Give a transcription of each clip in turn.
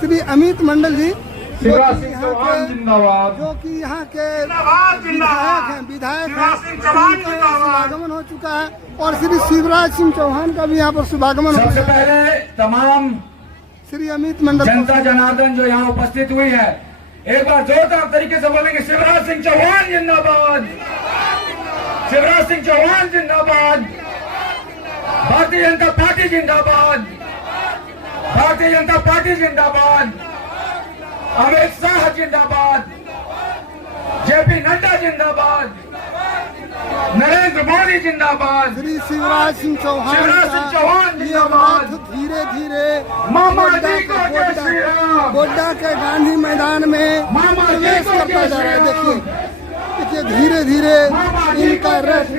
श्री अमित मंडल जी शिवराज सिंह चौहान जिंदाबाद। जो कि यहाँ के विधायक हैं, शुभागमन हो चुका है और श्री शिवराज सिंह चौहान का भी यहाँ पर शुभागमन हो सबसे पहले तमाम श्री अमित मंडल जनता जनार्दन जो यहाँ उपस्थित हुई है, एक बार जोरदार तरीके से बोलेंगे शिवराज सिंह चौहान जिंदाबाद, शिवराज सिंह चौहान जिंदाबाद, भारतीय जनता पार्टी जिंदाबाद, भारतीय जनता पार्टी जिंदाबाद, अमित शाह जिंदाबाद, जेपी नड्डा जिंदाबाद, नरेंद्र मोदी जिंदाबाद, श्री शिवराज सिंह चौहान जिंदाबाद, धीरे धीरे मामा जी को जय श्री राम, गोड्डा के गांधी मैदान में प्रवेश करता जा रहा है। देखिए धीरे धीरे इनका रथ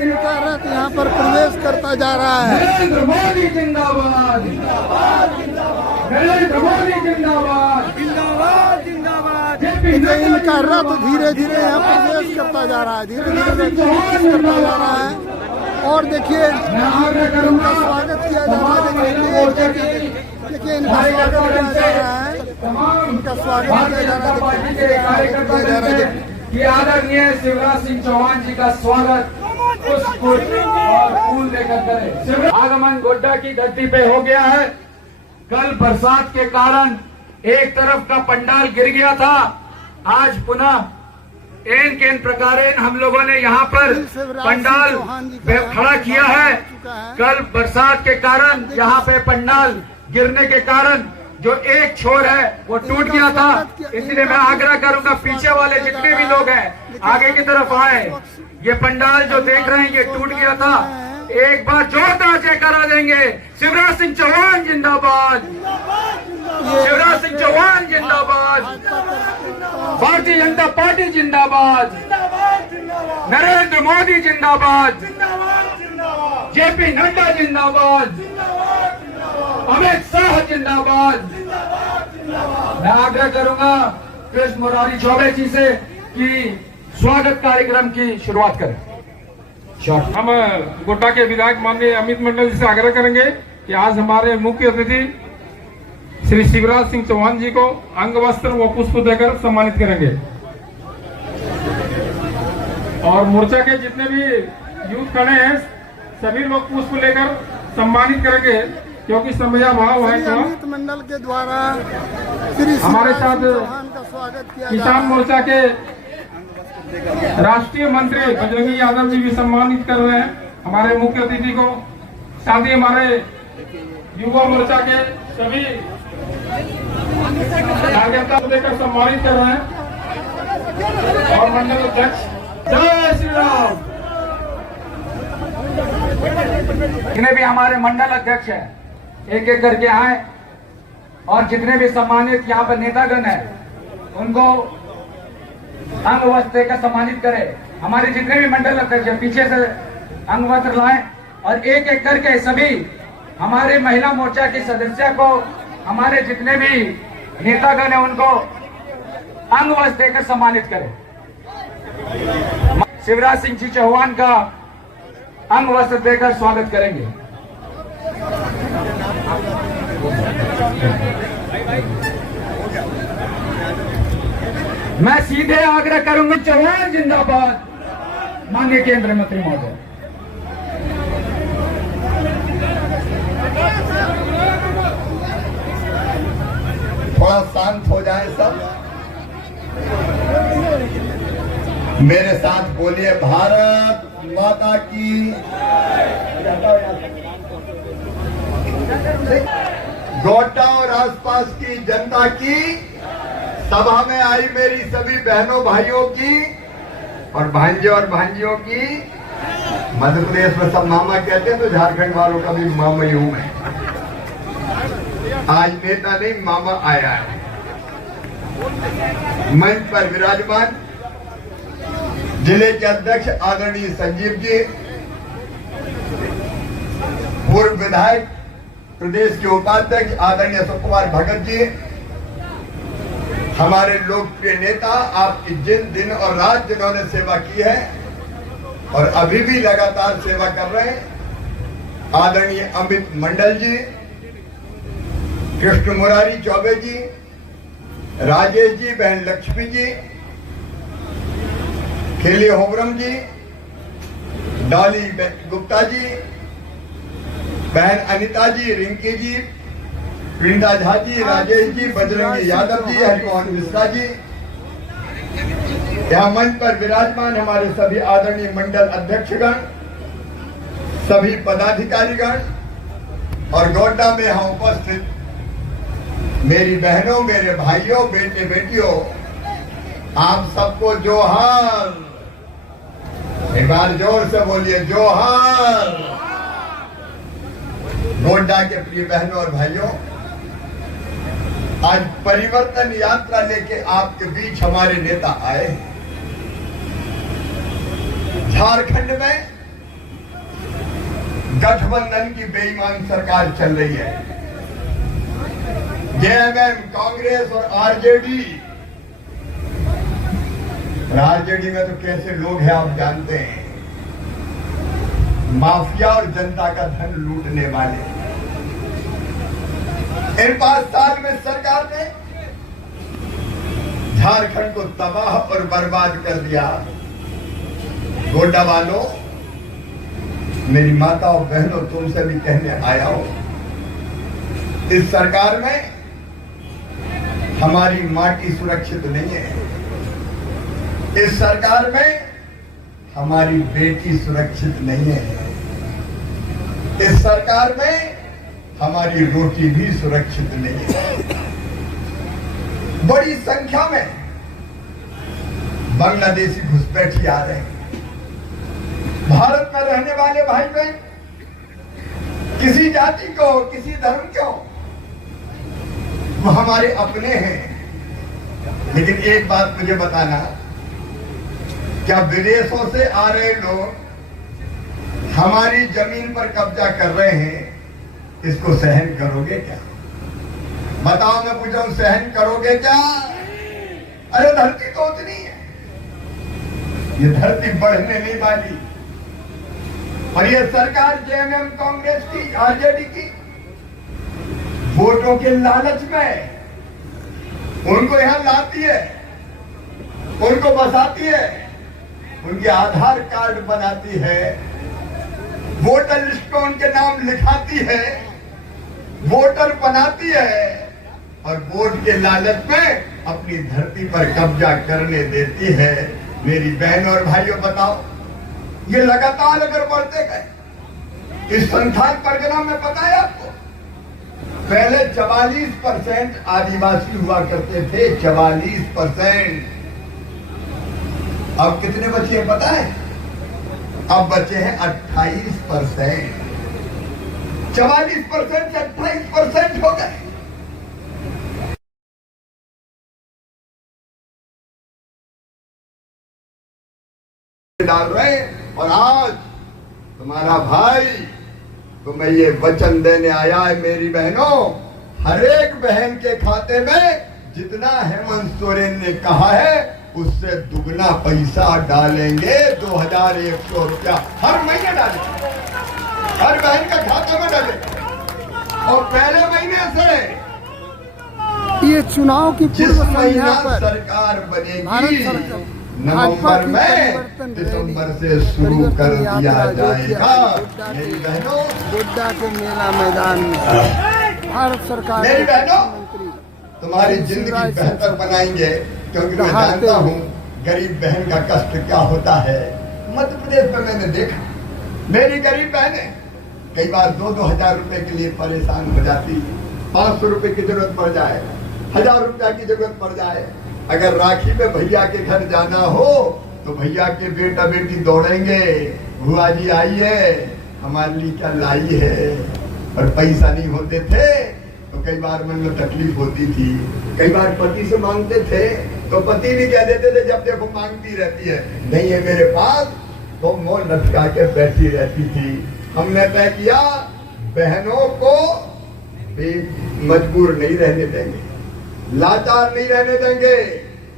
यहाँ पर प्रवेश करता जा रहा है। नरेंद्र मोदी जिंदाबाद, नरेंद्र मोदी जिंदाबाद, जिंदाबाद जिंदाबाद, इनका रथ धीरे धीरे यहाँ प्रवेश करता जा रहा है, धीरे धीरे प्रवेश करता जा रहा है। और देखिए इनका स्वागत किया जा रहा है। देखिए इनका स्वागत किया जा रहा है, इनका स्वागत किया जा रहा है। कि आदरणीय शिवराज सिंह चौहान जी का स्वागत पुष्प और फूल लेकर करें। आगमन गोड्डा की धरती पे हो गया है। कल बरसात के कारण एक तरफ का पंडाल गिर गया था, आज पुनः एन केन प्रकारेण हम लोगों ने यहाँ पर पंडाल खड़ा किया है। कल बरसात के कारण यहाँ पे पंडाल गिरने के कारण जो एक छोर है वो टूट गया था, इसलिए मैं आग्रह करूंगा पीछे वाले जितने भी लोग हैं आगे की तरफ आए। ये पंडाल जो देख रहे हैं ये टूट गया था, एक बार जोरदार जयकारा देंगे। शिवराज सिंह चौहान जिंदाबाद, शिवराज सिंह चौहान जिंदाबाद, भारतीय जनता पार्टी जिंदाबाद, नरेंद्र मोदी जिंदाबाद, जेपी नड्डा जिंदाबाद, अमित शाह जिंदाबाद। मैं आग्रह करूंगा कृष्ण मुरारी चौबे जी से कि स्वागत कार्यक्रम की शुरुआत करें। हम गोड्डा के विधायक माननीय अमित मंडल जी से आग्रह करेंगे कि आज हमारे मुख्य अतिथि श्री शिवराज सिंह चौहान जी को अंग वस्त्र व पुष्प देकर सम्मानित करेंगे और मोर्चा के जितने भी यूथ खड़े हैं सभी लोग पुष्प लेकर सम्मानित करेंगे, क्योंकि समया भाव है। अमित मंडल के द्वारा श्री हमारे साथ का स्वागत किया किसान मोर्चा के राष्ट्रीय मंत्री बजरंगी यादव जी भी सम्मानित कर रहे हैं हमारे मुख्य अतिथि को। साथ ही हमारे युवा मोर्चा के सभी कार्यकर्ता देकर सम्मानित कर रहे हैं और मंडल अध्यक्ष जय श्री राम। जितने भी हमारे मंडल अध्यक्ष हैं एक एक करके आए और जितने भी सम्मानित यहाँ पर नेतागण हैं उनको अंग वस्त्र देकर सम्मानित करें। हमारे जितने भी मंडल अध्यक्ष हैं पीछे से अंग वस्त्र लाएं और एक एक करके सभी हमारे महिला मोर्चा की सदस्य को, हमारे जितने भी नेतागण हैं उनको अंग वस्त्र देकर सम्मानित करें। शिवराज सिंह जी चौहान का अंग वस्त्र देकर स्वागत करेंगे। मैं सीधे आग्रह करूंगा चौहान जिंदाबाद, माननीय केंद्रीय मंत्री महोदय। थोड़ा शांत हो जाए सब, मेरे साथ बोलिए भारत माता की। गोड्डा और आसपास की जनता की, सभा में आई मेरी सभी बहनों भाइयों की और भांजे और भांजियों की। मध्य प्रदेश में सब मामा कहते हैं तो झारखंड वालों का भी मामा ही हूं मैं। आज नेता नहीं मामा आया है। मंच पर विराजमान जिले के अध्यक्ष आदरणीय संजीव जी, पूर्व विधायक प्रदेश के उपाध्यक्ष आदरणीय अशोक कुमार भगत जी, हमारे लोकप्रिय नेता, आपकी जिन दिन और रात जिन्होंने सेवा की है और अभी भी लगातार सेवा कर रहे हैं, आदरणीय अमित मंडल जी, कृष्ण मुरारी चौबे जी, राजेश जी, बहन लक्ष्मी जी, खेली होमरम जी, डॉली गुप्ता जी, बहन अनिता जी, रिंकी जी, वृंदा झा जी, राजेश जी, बजरंगी यादव जी, हरिमोहन मिश्रा जी। यहाँ मंच पर विराजमान हमारे सभी आदरणीय मंडल अध्यक्षगण, सभी पदाधिकारीगण और गोड्डा में यहाँ उपस्थित मेरी बहनों, मेरे भाइयों, बेटे बेटियों, आप सबको जोहार। एक बार जोर से बोलिए जोहार। गोड्डा के प्रिय बहनों और भाइयों, आज परिवर्तन यात्रा लेके आपके बीच हमारे नेता आए हैं। झारखंड में गठबंधन की बेईमान सरकार चल रही है। जेएमएम, कांग्रेस और आरजेडी में तो कैसे लोग हैं आप जानते हैं, माफिया और जनता का धन लूटने वाले। इन 5 साल में सरकार ने झारखंड को तबाह और बर्बाद कर दिया। गोड्डा वालों, मेरी माता और बहनों, तुमसे भी कहने आया हूं, इस सरकार में हमारी माटी सुरक्षित नहीं है। इस सरकार में हमारी बेटी सुरक्षित नहीं है। इस सरकार में हमारी रोटी भी सुरक्षित नहीं है। बड़ी संख्या में बांग्लादेशी घुसपैठी आ रहे हैं। भारत में रहने वाले भाई बहन, किसी जाति को, किसी धर्म को, वो हमारे अपने हैं। लेकिन एक बात मुझे बताना, क्या विदेशों से आ रहे लोग हमारी जमीन पर कब्जा कर रहे हैं, इसको सहन करोगे क्या? बताओ, मैं पूछा हूं, सहन करोगे क्या? अरे धरती तो उतनी है, ये धरती बढ़ने नहीं वाली। और ये सरकार जेएमएम, कांग्रेस की, आरजेडी की, वोटों के लालच में उनको यहां लाती है, उनको बसाती है, उनके आधार कार्ड बनाती है, वोटर लिस्ट में उनके नाम लिखाती है, वोटर बनाती है और वोट के लालच में अपनी धरती पर कब्जा करने देती है। मेरी बहन और भाइयों, बताओ, ये लगातार अगर बढ़ते गए, इस संथाल परगना में पता है आपको, पहले 44% आदिवासी हुआ करते थे, 44%। अब कितने बचे हैं पता है? अब बचे हैं 28%। 44% से 28% हो गए। डाल रहे हैं। और आज तुम्हारा भाई तुम्हें ये वचन देने आया है, मेरी बहनों, हर एक बहन के खाते में जितना हेमंत सोरेन ने कहा है उससे दुगना पैसा डालेंगे। 2100 रुपया हर महीने डालेंगे, हर बहन के खाते में डालेंगे। और पहले महीने से ये चुनाव की जिस पूर्व महीना संध्या पर सरकार भारत बनेगी, सरकार नवंबर में, दिसंबर से शुरू कर दिया जाएगा। मेरी बहनों, गोड्डा के मेला मैदान में भारत सरकार मेरी बहनों, मंत्री तुम्हारी जिंदगी बेहतर बनाएंगे, क्योंकि मैं जानता हूँ गरीब बहन का कष्ट क्या होता है। मध्य प्रदेश में मैंने देखा, मेरी गरीब बहनें कई बार 2-2 हजार रुपए के लिए परेशान हो जाती। 500 रुपए की जरूरत पड़ जाए, 1000 रुपया की जरूरत पड़ जाए, अगर राखी में भैया के घर जाना हो तो भैया के बेटा बेटी दौड़ेंगे, बुआ जी आई है, हमारे लिए क्या लाई है। और पैसा नहीं होते थे तो कई बार मन में तकलीफ होती थी। कई बार पति से मांगते थे तो पति भी कह देते थे, जब देखो मांगती रहती है, नहीं है मेरे पास, तो मोह लटका के बैठी रहती थी। हमने तय किया, बहनों को मजबूर नहीं रहने देंगे, लाचार नहीं रहने देंगे।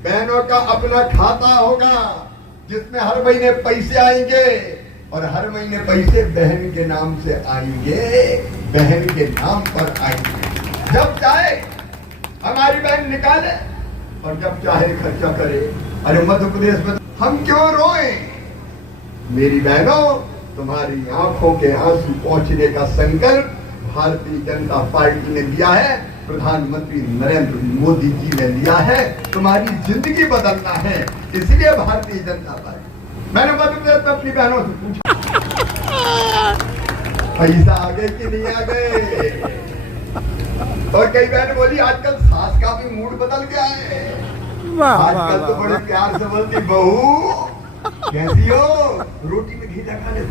बहनों का अपना खाता होगा जिसमें हर महीने पैसे आएंगे, और हर महीने पैसे बहन के नाम से आएंगे, बहन के नाम पर आएंगे। जब चाहे हमारी बहन निकाले, और जब चाहे खर्चा करे। अरे मध्य प्रदेश में हम क्यों रोए? मेरी बहनों, तुम्हारी आंखों के आंसू पहुंचने का संकल्प भारतीय जनता पार्टी ने लिया है, प्रधानमंत्री नरेंद्र मोदी जी ने लिया है। तुम्हारी जिंदगी बदलना है, इसलिए भारतीय जनता पार्टी। मैंने मध्य प्रदेश में अपनी बहनों से पूछा पैसा आ गए कि नहीं आ गए, और कई बहन बोली आजकल सास का भी मूड बदल गया है। आजकल तो बड़े प्यार से बोलती, बहू कैसी हो, रोटी में घी लगा ले।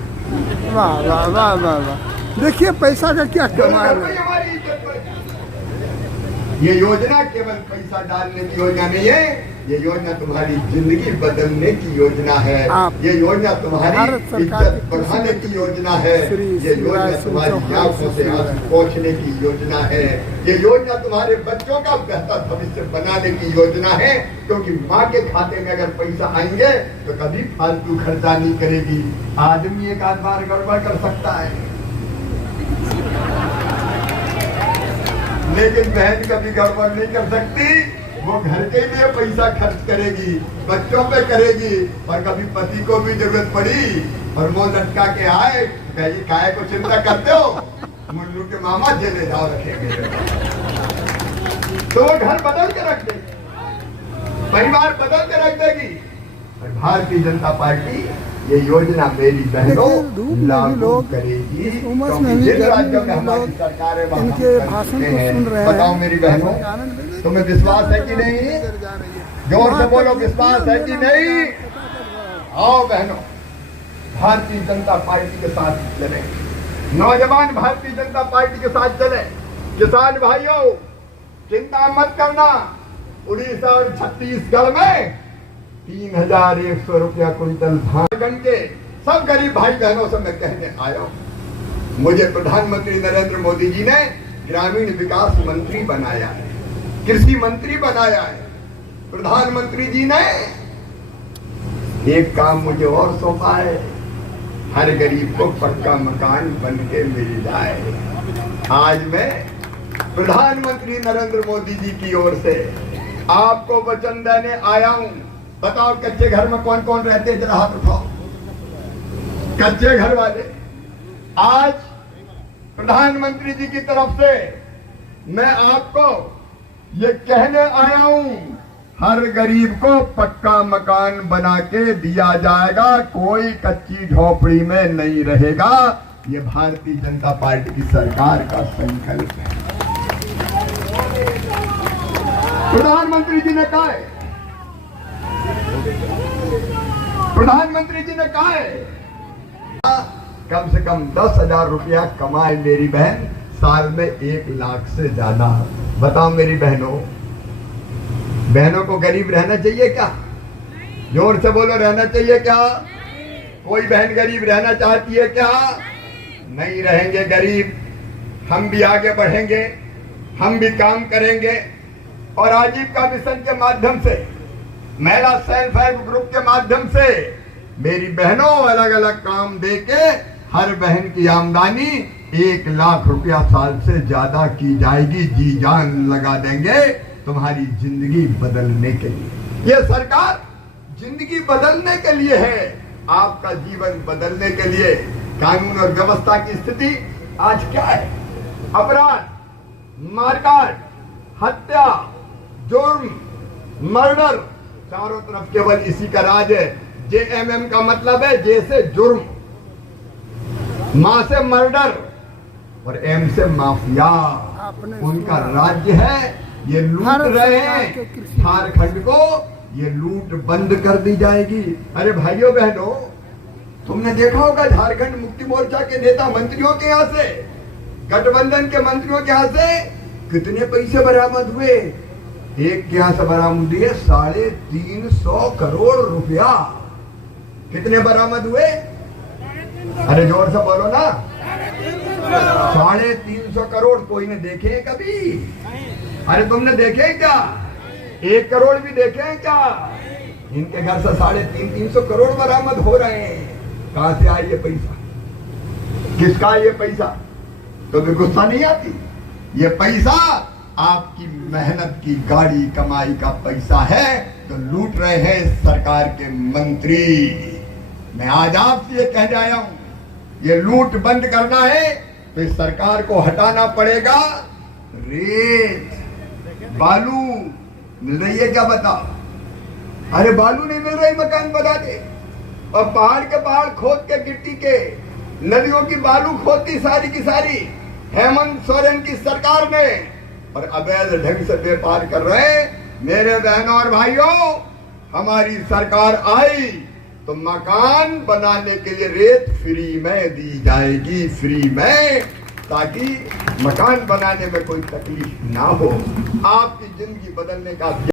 वाह वाह वाह वाह वाह, देखिए पैसा का क्या कमाल है। हमारी इज्जत बढ़ गई। ये योजना केवल पैसा डालने की योजना नहीं है, ये योजना तुम्हारी जिंदगी बदलने की योजना है। ये योजना तुम्हारी इज्जत बढ़ाने की योजना है। ये योजना तुम्हारी आंखों से आंसू पोंछने की योजना है। ये योजना तुम्हारे बच्चों का बेहतर भविष्य बनाने की योजना है, क्योंकि माँ के खाते में अगर पैसा आएंगे तो कभी फालतू खर्चा नहीं करेगी। आदमी एक आध बार गड़बड़ कर सकता है, लेकिन बहन कभी गड़बड़ नहीं कर सकती। वो घर के लिए पैसा खर्च करेगी, बच्चों पे करेगी, और कभी पति को भी जरूरत पड़ी और वो लटका के आए, कहीं काय को चिंता करते हो, मुन्नू के मामा जेले जाओ रखेंगे, तो वो घर बदल के रख देगी, परिवार बदल के रख देगी। और भारतीय जनता पार्टी ये योजना मेरी बहनों लागू करेगी। जिन राज्यों में हमारी सरकार है वहाँ इनके भाषण को सुन रहे हैं। बताओ मेरी बहनों, तुम्हें विश्वास है कि नहीं? जोर से बोलो, विश्वास है कि नहीं? आओ बहनों, भारतीय जनता पार्टी के साथ चले, नौजवान भारतीय जनता पार्टी के साथ चले। किसान भाइयों, चिंता मत करना, उड़ीसा और छत्तीसगढ़ में 3100 रुपया कुंटल धान के सब गरीब भाई बहनों से मैं कहने आया हूं। मुझे प्रधानमंत्री नरेंद्र मोदी जी ने ग्रामीण विकास मंत्री बनाया है, कृषि मंत्री बनाया है। प्रधानमंत्री जी ने एक काम मुझे और सौंपा है, हर गरीब को पक्का मकान बन के मिल जाए। आज मैं प्रधानमंत्री नरेंद्र मोदी जी की ओर से आपको वचन देने आया हूं। बताओ कच्चे घर में कौन कौन रहते हैं, जरा हाथ उठाओ। कच्चे घर वाले, आज प्रधानमंत्री जी की तरफ से मैं आपको ये कहने आया हूं, हर गरीब को पक्का मकान बना के दिया जाएगा, कोई कच्ची झोपड़ी में नहीं रहेगा। ये भारतीय जनता पार्टी की सरकार का संकल्प है। प्रधानमंत्री जी ने कहा है, प्रधानमंत्री जी ने कहा है, कम से कम 10,000 रुपया कमाए मेरी बहन, साल में 1 लाख से ज्यादा। बताओ मेरी बहनों, बहनों को गरीब रहना चाहिए क्या? जोर से बोलो, रहना चाहिए क्या? कोई बहन गरीब रहना चाहती है क्या? नहीं रहेंगे गरीब। हम भी आगे बढ़ेंगे, हम भी काम करेंगे, और आजीविका मिशन के माध्यम से, महिला सेल्फ हेल्प ग्रुप के माध्यम से मेरी बहनों अलग अलग काम देके हर बहन की आमदनी 1 लाख रुपया साल से ज्यादा की जाएगी। जी जान लगा देंगे तुम्हारी जिंदगी बदलने के लिए। ये सरकार जिंदगी बदलने के लिए है, आपका जीवन बदलने के लिए। कानून और व्यवस्था की स्थिति आज क्या है? अपराध, मारकाट, हत्या, जुर्म, मर्डर, चारों तरफ केवल इसी का राज है। JMM का मतलब है जे से जुर्म, मां से मर्डर और M से माफिया। उनका राज्य है, ये लूट रहे हैं झारखंड को, ये लूट बंद कर दी जाएगी। अरे भाइयों बहनों, तुमने देखा होगा झारखंड मुक्ति मोर्चा के नेता मंत्रियों के यहाँ से, गठबंधन के मंत्रियों के यहाँ से कितने पैसे बरामद हुए? एक के यहाँ से बरामद हुए 350 करोड़ रुपया। कितने बरामद हुए? अरे जोर से बोलो ना, 350 करोड़। कोई ने देखे कभी? अरे तुमने देखे क्या? 1 करोड़ भी देखे हैं क्या? इनके घर से 350 करोड़ बरामद हो रहे हैं। कहां से आया ये पैसा? किसका ये पैसा? तो भी गुस्सा नहीं आती? ये पैसा आपकी मेहनत की गाड़ी कमाई का पैसा है तो लूट रहे हैं सरकार के मंत्री। मैं आज आपसे ये कहने आया हूं, ये लूट बंद करना है तो इस सरकार को हटाना पड़ेगा। रेत बालू मिल रही है क्या बताओ? अरे बालू नहीं मिल रही, मकान बना दे। और पहाड़ के पहाड़ खोद के गिट्टी के नदियों की बालू खोदती सारी की सारी हेमंत सोरेन की सरकार ने, और अवैध ढंग से व्यापार कर रहे। मेरे बहनों और भाइयों, हमारी सरकार आई तो मकान बनाने के लिए रेत फ्री में दी जाएगी, फ्री में, ताकि मकान बनाने में कोई तकलीफ ना हो। आपकी जिंदगी बदलने का